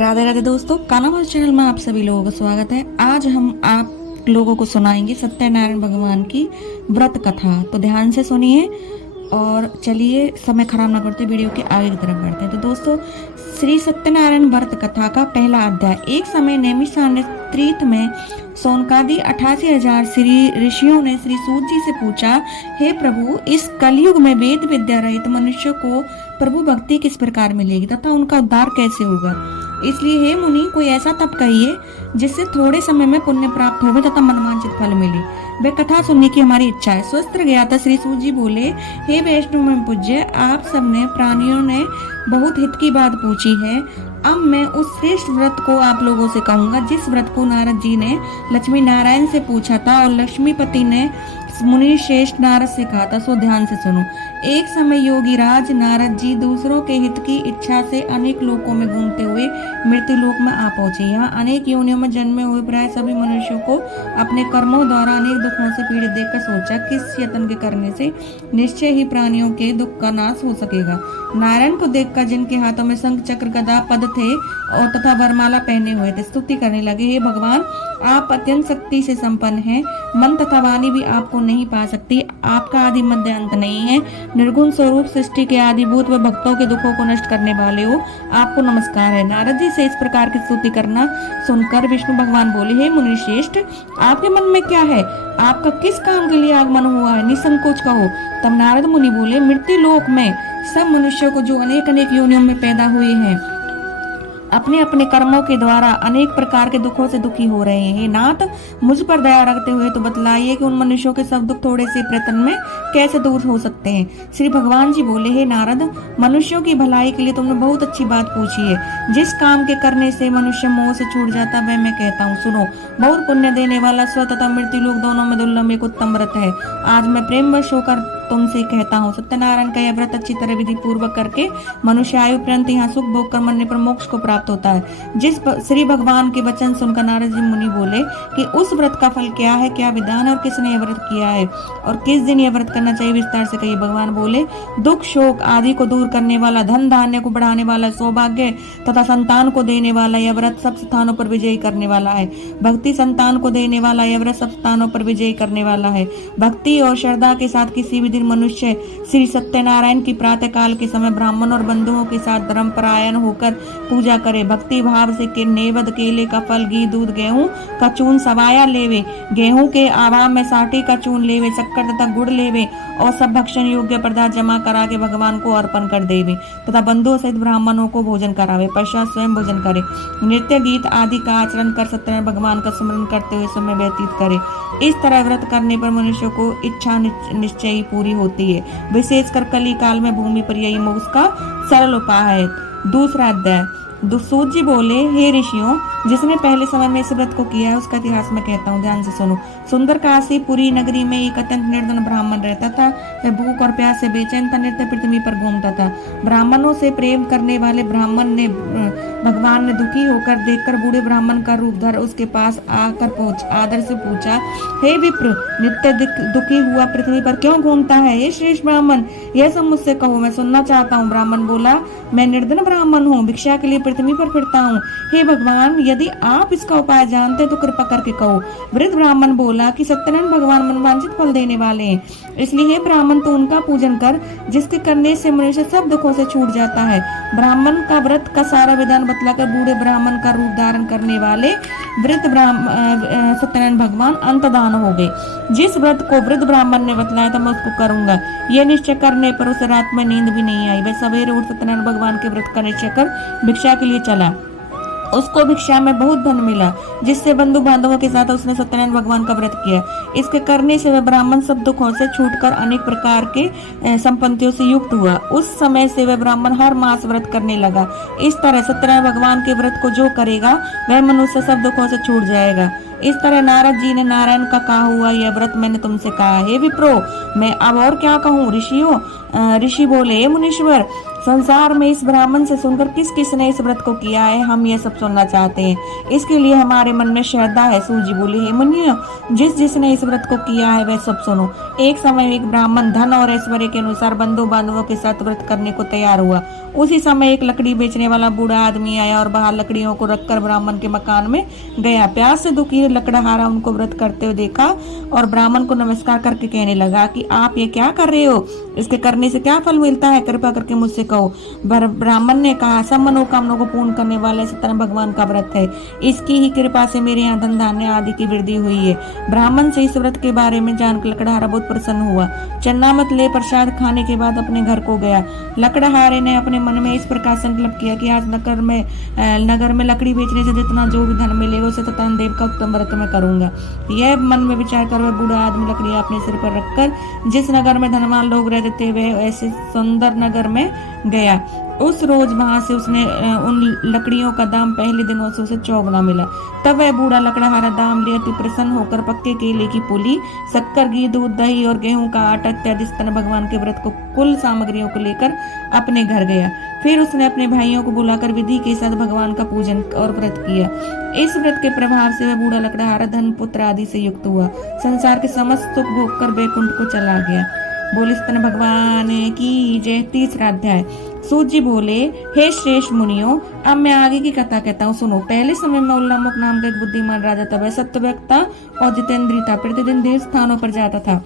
राधे राधे दोस्तों, कानावास चैनल में आप सभी लोगों का स्वागत है। आज हम आप लोगों को सुनाएंगे सत्यनारायण भगवान की व्रत कथा। तो ध्यान से सुनिए और चलिए समय खराब ना करते वीडियो के आगे की तरफ बढ़ते हैं। तो दोस्तों, श्री सत्यनारायण व्रत कथा का पहला अध्याय। एक समय नैमिषारण्य तीर्थ में सोनकादि 88,000 श्री ऋषियों ने श्री सूत जी से पूछा, हे प्रभु, इस कलयुग में वेद विद्या रहित मनुष्य को प्रभु भक्ति किस प्रकार मिलेगी तथा उनका उद्धार कैसे होगा। इसलिए हे मुनि, कोई ऐसा तप कहिए जिससे थोड़े समय में पुण्य प्राप्त होवे तथा मनवांछित फल मिले। वे कथा सुनने की हमारी इच्छा है। स्वस्थ गया था श्री सूत जी बोले, हे वैष्णव में पूज्य, आप सबने प्राणियों ने बहुत हित की बात पूछी है। अब मैं उस श्रेष्ठ व्रत को आप लोगों से कहूंगा जिस व्रत को नारद जी ने लक्ष्मी नारायण से पूछा था और लक्ष्मीपति ने मुनि श्रेष्ठ नारद से कहा था। सो ध्यान से सुनो। एक समय योगी राज नारद जी दूसरों के हित की इच्छा से अनेक लोकों में घूमते हुए मृत्यु लोक में आ पहुंचे। यहाँ अनेक योनियों में जन्मे हुए प्राय सभी मनुष्यों को अपने कर्मों द्वारा अनेक दुखों से पीड़ित देखकर सोचा, किस यत्न के करने से निश्चय ही प्राणियों के दुख का नाश हो सकेगा। नारायण को देखकर, जिनके हाथों में शंख चक्र गदा पद थे और तथा वरमाला पहने हुए थे, स्तुति करने लगे, हे भगवान, आप अत्यंत शक्ति से संपन्न हैं। मन तथा वाणी भी आपको नहीं पा सकती। आपका आदि मध्य अंत नहीं है। निर्गुण स्वरूप सृष्टि के आदिभूत व भक्तों के दुखों को नष्ट करने वाले हो, आपको नमस्कार है। नारद जी से इस प्रकार की स्तुति करना सुनकर विष्णु भगवान बोले, हे मुनि श्रेष्ठ, आपके मन में क्या है? आपका किस काम के लिए आगमन हुआ है? निसंकोच कहो। तब नारद मुनि बोले, मृत्यु लोक में सब मनुष्यों को जो अनेक अनेक योनियों में पैदा हुए हैं, अपने अपने कर्मों के द्वारा अनेक प्रकार के दुखों से दुखी हो रहे हैं। नाथ, मुझ पर दया रखते हुए तो बतलाइए कि उन मनुष्यों के सब दुख थोड़े से प्रयत्न में कैसे दूर हो सकते हैं। श्री भगवान जी बोले, हे नारद, मनुष्यों की भलाई के लिए तुमने बहुत अच्छी बात पूछी है। जिस काम के करने से मनुष्य मोह से छूट जाता वह मैं कहता हूँ, सुनो। बहुत पुण्य देने वाला स्व तथा मृत्यु लोक दोनों में दुर्लभ एक उत्तम व्रत है। आज मैं प्रेम वश होकर तुमसे कहता हूँ, सत्यनारायण का यह व्रत अच्छी तरह विधि पूर्वक करके मनुष्य आयु पर्यंत यहाँ सुख भोग कर मरने पर मोक्ष को प्राप्त होता है। श्री भगवान के वचन सुनकर नारद जी मुनि बोले कि उस व्रत का फल क्या है, क्या विधान है और किसने यह व्रत किया है और किस दिन यह व्रत करना चाहिए, विस्तार से कहिए। भगवान बोले, दुख शोक आदि को दूर करने वाला, धन धान्य को बढ़ाने वाला, सौभाग्य तथा संतान को देने वाला यह व्रत सब स्थानों पर विजयी करने वाला है। भक्ति संतान को देने वाला यह व्रत सब स्थानों पर विजयी करने वाला है। भक्ति और श्रद्धा के साथ किसी भी दिन मनुष्य श्री सत्यनारायण की प्रातः काल के समय ब्राह्मण और बंधुओं के साथ धर्मपरायण होकर पूजा करे। भक्ति भाव से के नेवद, केले का फल, घी, दूध, गेहूं का चून सवाया लेवे, गेहूं के आवा में साठी का चून लेवे, शक्कर तथा गुड़ लेवे और सब भक्षण योग्य पदार्थ जमा करा के भगवान को अर्पण कर देवे तथा बंधुओं सहित ब्राह्मणों को भोजन करावे। पश्चात स्वयं भोजन करे। नृत्य गीत आदि का आचरण कर सत्यनारायण भगवान का स्मरण करते हुए समय व्यतीत करे। इस तरह व्रत करने पर मनुष्य को इच्छा निश्चय ही पूरी होती है। विशेषकर कली काल में भूमि पर यही मोक्ष का सरल उपाय है। दूसरा अध्याय। सूत जी बोले, हे ऋषियों, जिसने पहले समय में इस व्रत को किया है उसका इतिहास मैं कहता हूँ, ध्यान से सुनो। सुंदर काशी पुरी नगरी में एक अत्यंत निर्धन ब्राह्मण रहता था। वह भूख और प्यास से बेचैन था, नित्य पृथ्वी पर घूमता था। ब्राह्मणों से प्रेम करने वाले भगवान ने दुखी होकर देखकर बूढ़े ब्राह्मण का रूप धर उसके पास आकर आदर से पूछा, हे विप्र, नित्य दुखी हुआ पृथ्वी पर क्यों घूमता है? ये श्रेष्ठ ब्राह्मण, यह सब मुझसे कहो, मैं सुनना चाहता हूँ। ब्राह्मण बोला, मैं निर्धन ब्राह्मण हूँ, भिक्षा के लिए पृथ्वी पर फिरता हूँ। हे भगवान, यदि आप इसका उपाय जानते तो कृपा करके कहो। वृद्ध ब्राह्मण बोला कि सत्यनारायण भगवान मनवांछित फल देने वाले हैं, इसलिए हे ब्राह्मण, तो उनका पूजन कर जिसके करने से मनुष्य सब दुखों से छूट जाता है। ब्राह्मण का व्रत का सारा विधान बतलाकर बूढ़े ब्राह्मण का रूप धारण करने वाले वृद्ध सत्यनारायण भगवान अंतर्धान हो गए। जिस व्रत को वृद्ध ब्राह्मण ने बतलाया था मैं उसको करूंगा, यह निश्चय करने पर उसे रात में नींद भी नहीं आई। वह सवेरे उठ सत्यनारायण भगवान के व्रत का निश्चय कर भिक्षा के लिए चला। उसको भिक्षा में बहुत धन मिला, जिससे बंधु बांधवों के साथ उसने सत्यनारायण भगवान का व्रत किया। इसके करने से वह ब्राह्मण सब दुखों से छूटकर अनेक प्रकार के संपत्तियों से युक्त हुआ। उस समय से वह ब्राह्मण हर मास व्रत करने लगा। इस तरह सत्यनारायण भगवान के व्रत को जो करेगा वह मनुष्य सब दुखों से छूट जाएगा। इस तरह नारद जी ने नारायण का कहा हुआ यह व्रत मैंने तुमसे कहा। हे विप्रो, मैं अब और क्या कहूँ? ऋषि बोले, हे मुनीश्वर, संसार में इस ब्राह्मण से सुनकर किस किसने इस व्रत को किया है, हम ये सब सुनना चाहते हैं। इसके लिए हमारे मन में श्रद्धा है। सूत जी बोले, हे मुनियों, जिसने इस व्रत को किया है वह सब सुनो। एक समय एक ब्राह्मण धन और ऐश्वर्य के अनुसार बंधु बांधवों के साथ व्रत करने को तैयार हुआ। उसी समय एक लकड़ी बेचने वाला बूढ़ा आदमी आया और बाहर लकड़ियों को रखकर ब्राह्मण के मकान में गया। प्यास से दुखी लकड़हारा उनको व्रत करते हुए देखा और ब्राह्मण को नमस्कार करके कहने लगा कि आप ये क्या कर रहे हो, इसके करने से क्या फल मिलता है, कृपा करके मुझसे कहो। ब्राह्मण ने कहा, सब मनोकामनाओं को पूर्ण करने वाले सत्यनारायण भगवान का व्रत है, इसकी ही कृपा से मेरे यहाँ धन धान्य आदि की वृद्धि हुई है। ब्राह्मण से इस व्रत के बारे में जानकर लकड़हारा बहुत प्रसन्न हुआ। चन्नामत ले प्रसाद खाने के बाद अपने घर को गया। लकड़हारे ने अपने मन में इस प्रकार संकल्प किया कि आज नगर में लकड़ी बेचने से जितना जो भी धन मिलेगा उसे सत्यनारायण देव का उत्तम व्रत में करूंगा। यह मन में विचार कर वह बूढ़ा आदमी लकड़ी अपने सिर पर रखकर जिस नगर में धनवान लोग रहते थे वह ऐसे सुंदर नगर में गया। उस रोज वहां से उसने उन लकड़ियों का दाम पहले दिनों से उसे चौगुना मिला। तब वह बूढ़ा लकड़हारा दाम ले अति प्रसन्न होकर पक्के केले की पुली, शक्कर, घी, दूध, दही और गेहूं का आटा इत्यादि सत्यनारायण भगवान के व्रत को कुल सामग्रियों को लेकर अपने घर गया। फिर उसने अपने भाइयों को बुलाकर विधि के साथ भगवान का पूजन और व्रत किया। इस व्रत के प्रभाव से वह बूढ़ा लकड़हारा धन, पुत्र आदि से युक्त हुआ। संसार के समस्त सुख भोग कर बैकुंठ को चला गया। बोले सत्यनारायण भगवान की जय। तीसरा अध्याय। सूत जी बोले, हे श्रेष्ठ मुनियों, अब मैं आगे की कथा कहता हूँ, सुनो। पहले समय में उल्लामुख नाम का एक बुद्धिमान राजा था। वह सत्यवक्ता और जितेंद्रिय था। प्रतिदिन देव स्थानों पर जाता था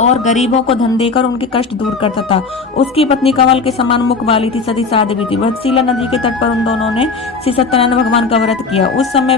और गरीबों को धन देकर उनके कष्ट दूर करता था। उसकी पत्नी कमल के समान मुख वाली थी, सती साध्वी थी। भद्रशिला नदी के तट पर उन दोनों ने श्री सत्यनारायण भगवान का व्रत किया। उस समय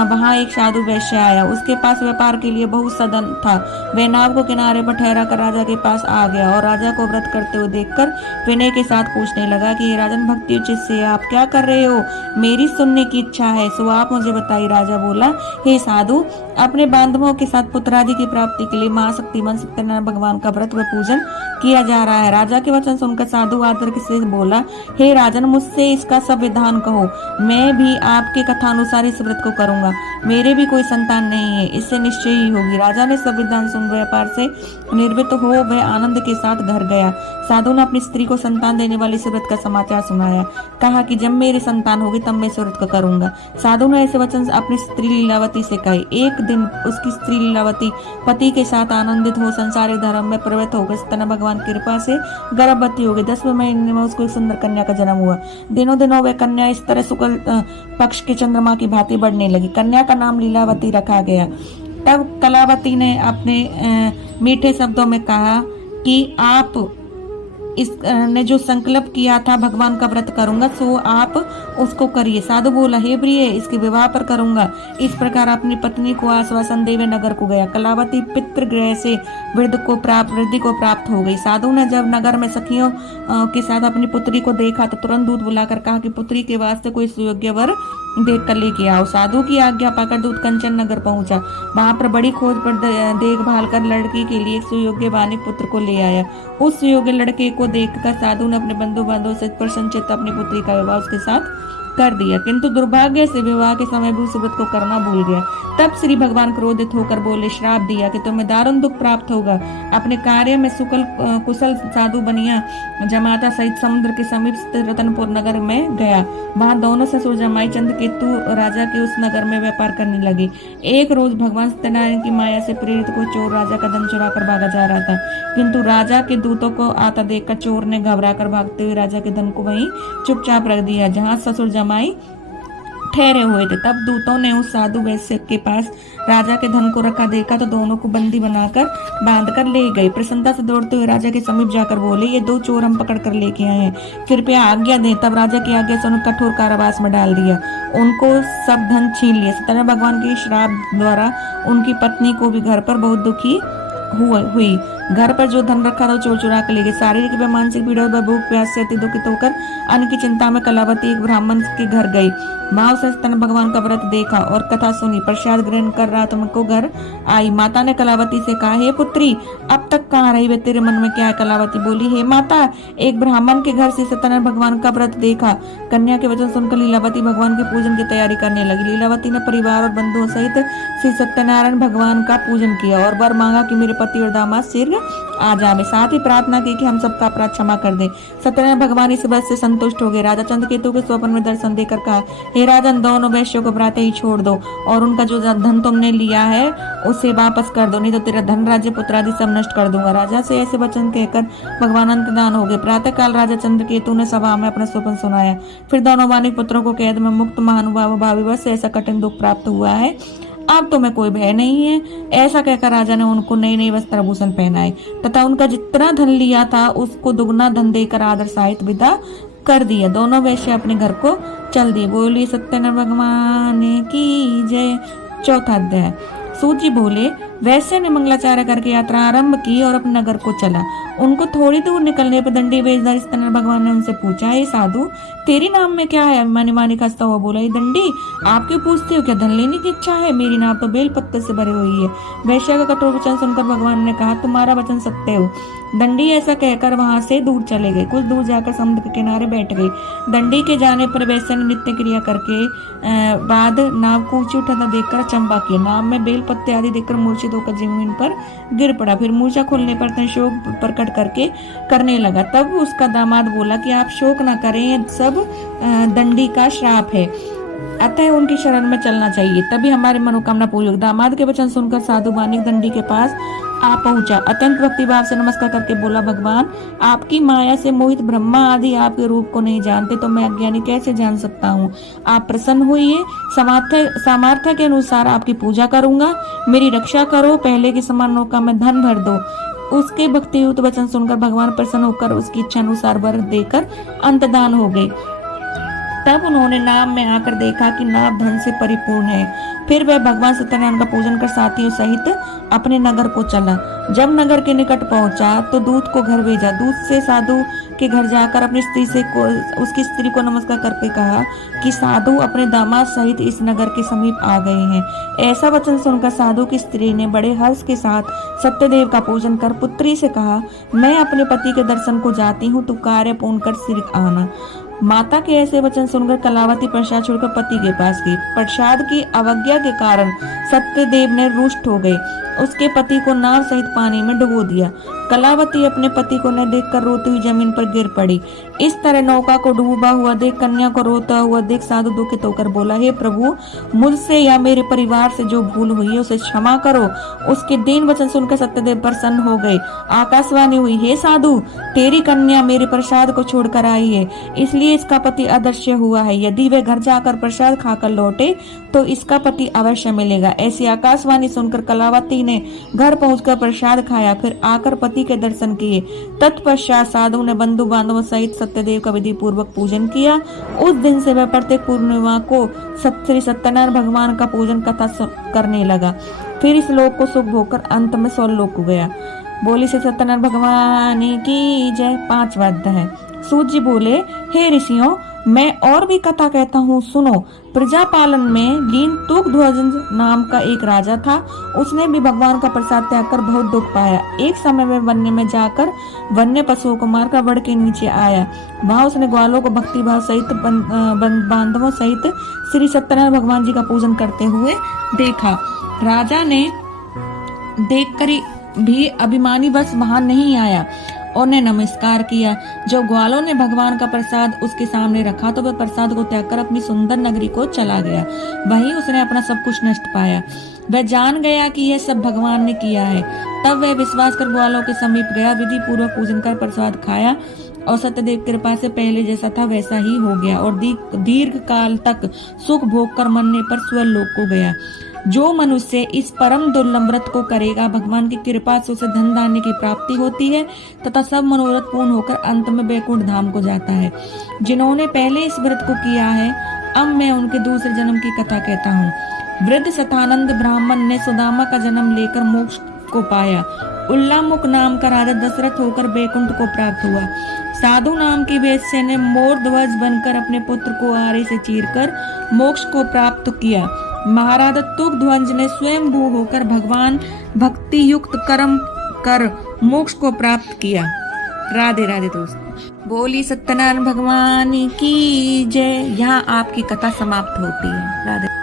वहां एक साधु वैश्य आया। उसके पास व्यापार के लिए बहुत सा धन था। वह नाव को किनारे पर ठहरा कर राजा के पास आ गया और राजा को व्रत करते हुए देखकर विनय के साथ पूछने लगा कि राजन, भक्ति उचित से आप क्या कर रहे हो? मेरी सुनने की इच्छा है, सो आप मुझे बताइए। राजा बोला, हे साधु, अपने बांधवों के साथ पुत्र आदि की प्राप्ति के लिए महाशक्तिमान सत्यनारायण भगवान का व्रत व पूजन किया जा रहा है। राजा के वचन सुनकर साधु आदर से बोला, हे राजन, मुझसे इसका सब विधान कहो। मैं भी आपके कथानुसार इस व्रत को करूंगा। मेरे भी कोई संतान नहीं है, इससे निश्चय ही होगी। राजा ने सब विधान सुन व्यापार से निर्वृत्त हो वह आनंद के साथ घर गया। साधु ने अपनी स्त्री को संतान देने वाली इस व्रत का समाचार सुनाया। कहा कि जब मेरी संतान होगी तब मैं इस व्रत को करूंगा। साधु ने ऐसे वचन अपनी स्त्री लीलावती से कहे। एक दिन उसकी स्त्री लीलावती पति के साथ आनंदित हो संसारिक धर्म में प्रवृत्त होकर सत्यनारायण भगवान की कृपा से गर्भवती हो गई। 10वें महीने में उसको एक सुंदर कन्या का जन्म हुआ। दिनों दिनों वह कन्या इस तरह शुक्ल पक्ष के चंद्रमा की भांति बढ़ने लगी। कन्या का नाम लीलावती रखा गया। तब कलावती ने अपने मीठे शब्दों में कहा कि आप ने जो संकल्प किया था भगवान का व्रत करूंगा, सो आप उसको करिए। साधु बोला, हे प्रिय, इसके विवाह पर करूंगा। इस प्रकार अपनी पत्नी को आश्वासन देवे नगर को गया। कलावती पितृगृह से वृद्धि को प्राप्त हो गई। साधु ने जब नगर में सखियों के साथ अपनी पुत्री को देखा तो तुरंत दूत बुलाकर कहा कि पुत्री के वास्ते कोई सुयोग्य वर देख कर लेके आओ। साधु की आज्ञा पाकर दूत कंचन नगर पहुंचा। वहां पर बड़ी खोज पर देखभाल कर लड़की के लिए एक सुयोग्य वानिक पुत्र को ले आया। उस सुयोग्य लड़के को देखकर साधु ने अपने बंधु बांधव से प्रसन्नचित्त अपनी पुत्री का विवाह उसके साथ कर दिया। किंतु दुर्भाग्य से विवाह के समय भी उस व्रत को करना भूल गया। तब श्री भगवान क्रोधित होकर बोले, श्राप दिया कि तुम्हें दारुण दुख प्राप्त होगा। अपने कार्य में कुशल साधु बनिया जमाता सहित समुद्र के समीप स्थित रतनपुर नगर में गया। वहां दोनों ससुर जमाई चंद्रकेतु राजा के उस नगर में व्यापार करने लगे। एक रोज भगवान सत्यनारायण की माया से प्रेरित कोई चोर राजा का धन चुरा कर भागा जा रहा था। किंतु राजा के दूतों को आता देखकर चोर ने घबरा कर भागते हुए राजा के धन को वहीं चुपचाप रख दिया जहाँ ससुर जमाई ठहरे हुए थे। तब दूतों ने उस साधु वैश्य के पास राजा के धन को रखा देखा तो दोनों को बंदी बनाकर बांधकर ले गए। प्रसन्नता से दौड़ते हुए राजा के समीप जाकर बोले, ये दो चोर हम पकड़ कर लेके आए हैं, कृपया आज्ञा दें। तब राजा की आज्ञा से उन्हें कठोर कारावास में डाल दिया। उनको सब धन छीन लिया। सत्यनारायण भगवान के श्राप द्वारा उनकी पत्नी को भी घर पर बहुत दुखी हुई। घर पर जो धन रखा था चोर चुरा कर ले गए। शारीरिक व मानसिक पीड़ा व भूख प्यास से अति दुखित होकर अन्न की चिंता में कलावती एक ब्राह्मण के घर गई। माँ उसे सत्यनारायण भगवान का व्रत देखा और कथा सुनी। प्रसाद ग्रहण कर रात को घर आई। माता ने कलावती से कहा, हे पुत्री, अब तक कहाँ रही वे? तेरे मन में क्या है? कलावती बोली, हे माता, एक ब्राह्मण के घर से सत्यनारायण भगवान का व्रत देखा। कन्या के वचन सुनकर लीलावती भगवान के पूजन की तैयारी करने लगी। लीलावती ने परिवार और बंधुओं सहित श्री सत्यनारायण भगवान का पूजन किया और वर मांगा कि मेरे पति और दामाद शीघ्र आ जावे। साथ ही प्रार्थना की कि हम सबका अपराध क्षमा कर दे। सत्यनारायण भगवान इस बात से संतुष्ट हो गए। राजा चंद्रकेतु के स्वप्न में दर्शन देकर कहा, हे राजन, दोनों वैश्यों को प्रातः ही छोड़ दो और उनका जो धन तुमने लिया है उसे वापस कर दो, नहीं तो तेरा धन, राज्य, पुत्र आदि सब नष्ट कर दूंगा। राजा से ऐसे वचन कहकर भगवान अंतर्धान हो गए। प्रातः काल राजा चंद्रकेतु ने सभा में अपना स्वप्न सुनाया। फिर दोनों वानिक पुत्रों को कैद में मुक्त महानुभाव भाविवश से ऐसा कठिन दुख प्राप्त हुआ है, अब तुम्हें कोई भय नहीं है। ऐसा कहकर राजा ने उनको नई नई वस्त्र आभूषण पहनाए तथा उनका जितना धन लिया था उसको दुगना धन देकर आदर सहित विदा कर दिया। दोनों वैश्य अपने घर को चल दिए। बोलिए सत्यनारायण भगवान की जय। चौथा अध्याय। सूत जी बोले, वैश्य ने मंगलाचार्य करके यात्रा आरंभ की और अपने नगर को चला। उनको थोड़ी दूर निकलने पर दंडी वेशधारी सत्यनारायण भगवान ने उनसे पूछा, हे साधु, तेरी नाम में क्या है? मानी मानी हंसता हुआ बोला, ये दंडी, आप क्यों पूछते हो? क्या धन लेने की इच्छा है? मेरी नाव तो बेल पत्ते से भरी हुई है। वैश्य का कठोर वचन सुनकर भगवान ने कहा, तुम्हारा वचन सत्य हो। दंडी ऐसा कहकर वहां से दूर चले गए। कुछ दूर जाकर समुद्र के किनारे बैठ गए। दंडी के जाने पर वैश्य ने नित्य क्रिया करके बाद नाव को ऊंची उठाता देखकर चंपा किया। नाव में बेल पत्ते आदि देखकर मूर्छित होकर जमीन पर गिर पड़ा। फिर मूर्छा खुलने पर शोक प्रकट करके करने लगा। तब उसका दामाद बोला कि आप शोक न करें, ये सब दंडी का श्राप है, अतः उनकी शरण में चलना चाहिए, तभी हमारी मनोकामना पूरी होगी। दामाद के वचन सुनकर साधु बानिक दंडी के पास आ पहुंचा। अत्यंत भक्तिभाव से नमस्कार करके बोला, भगवान, आपकी माया से मोहित ब्रह्मा आदि आपके रूप को नहीं जानते तो मैं अज्ञानी कैसे जान सकता हूँ। आप प्रसन्न हुई, सामर्थ्य के अनुसार आपकी पूजा करूंगा, मेरी रक्षा करो, पहले के समान नौका में धन भर दो। उसके भक्तियुक्त वचन सुनकर भगवान प्रसन्न होकर उसकी इच्छा अनुसार वर देकर अंतदान हो गए। तब उन्होंने नाव में आकर देखा कि नाव धन से परिपूर्ण है। फिर वह भगवान सत्यनारायण का पूजन कर साथियों सहित अपने नगर को चला। जब नगर के निकट पहुंचा तो दूत को घर भेजा। दूत से साधु के घर जाकर अपनी उसकी स्त्री को नमस्कार करके कहा कि साधु अपने दामाद सहित इस नगर के समीप आ गए हैं। ऐसा वचन सुनकर साधु की स्त्री ने बड़े हर्ष के साथ सत्यदेव का पूजन कर पुत्री से कहा, मैं अपने पति के दर्शन को जाती हूँ, तू कार्य पूर्ण कर शीघ्र आना। माता के ऐसे वचन सुनकर कलावती प्रसाद छोड़कर पति के पास गई। प्रसाद की अवज्ञा के कारण सत्यदेव ने रुष्ट हो गए। उसके पति को नाव सहित पानी में डुबो दिया। कलावती अपने पति को न देखकर रोती हुई जमीन पर गिर पड़ी। इस तरह नौका को डूबा हुआ देख, कन्या को रोता हुआ देख साधु दुखित होकर बोला, हे प्रभु, मुझसे या मेरे परिवार से जो भूल हुई है उसे क्षमा करो। उसके दीन वचन सुनकर सत्यदेव प्रसन्न हो गए। आकाशवाणी हुई, हे साधु, तेरी कन्या मेरे प्रसाद को छोड़कर आई है, इसलिए इसका पति अदृश्य हुआ है। यदि वे घर जाकर प्रसाद खाकर लौटे तो इसका पति अवश्य मिलेगा। ऐसी आकाशवाणी सुनकर कलावती ने घर पहुंचकर प्रसाद खाया, फिर आकर पति के दर्शन किए। तत्पश्चात साधु ने बंधु बांधवों सहित सत्यदेव का विधि पूर्वक पूजन किया। उस दिन से वह प्रत्येक पूर्णिमा को श्री सत्यनारायण भगवान का पूजन कथा करने लगा। फिर इस लोक को सुख भोगकर अंत में स्वर्लोक को गया। बोली श्री सत्यनारायण भगवान की जय। 5वां अध्याय। सूत जी बोले, हे ऋषियों, मैं और भी कथा कहता हूँ, सुनो। प्रजापालन में लीन तुगध्वज नाम का एक राजा था। उसने भी भगवान का प्रसाद त्याग कर बहुत दुख पाया। एक समय वह वन्य में जाकर वन्य पशुओं को मारकर वड़ के नीचे आया। वहां उसने ग्वालों को भक्तिभाव सहित बांधवों सहित श्री सत्यनारायण भगवान जी का पूजन करते हुए देखा। राजा ने देखकर भी अभिमानी बस वहां नहीं आया और ने नमस्कार किया। जब ग्वालों ने भगवान का प्रसाद उसके सामने रखा तो वह प्रसाद को त्याग कर अपनी सुंदर नगरी को चला गया। वहीं उसने अपना सब कुछ नष्ट पाया। वह जान गया कि यह सब भगवान ने किया है। तब वह विश्वास कर ग्वालों के समीप गया, विधि पूर्वक पूजन कर प्रसाद खाया और सत्यदेव कृपा से पहले जैसा था वैसा ही हो गया और दीर्घ काल तक सुख भोग कर मरने पर स्वर्लोक को गया। जो मनुष्य इस परम दुर्लभ व्रत को करेगा, भगवान की कृपा से उसे धन धान्य की प्राप्ति होती है तथा सब मनोरथ पूर्ण होकर अंत में वैकुंठ धाम को जाता है। जिन्होंने पहले इस व्रत को किया है, अब मैं उनके दूसरे जन्म की कथा कहता हूँ। वृद्ध शतानंद ब्राह्मण ने सुदामा का जन्म लेकर मोक्ष को पाया। उल्लामुख नाम का राजा दशरथ होकर वैकुंठ को प्राप्त हुआ। साधु नाम की वेश्या ने मोर ध्वज बनकर अपने पुत्र को आरे से चीरकर मोक्ष को प्राप्त किया। महाराज तुगध्वज ने स्वयं भू होकर भगवान भक्ति युक्त कर्म कर मोक्ष को प्राप्त किया। राधे राधे दोस्त। बोली सत्यनारायण भगवान की जय। यहाँ आपकी कथा समाप्त होती है। राधे।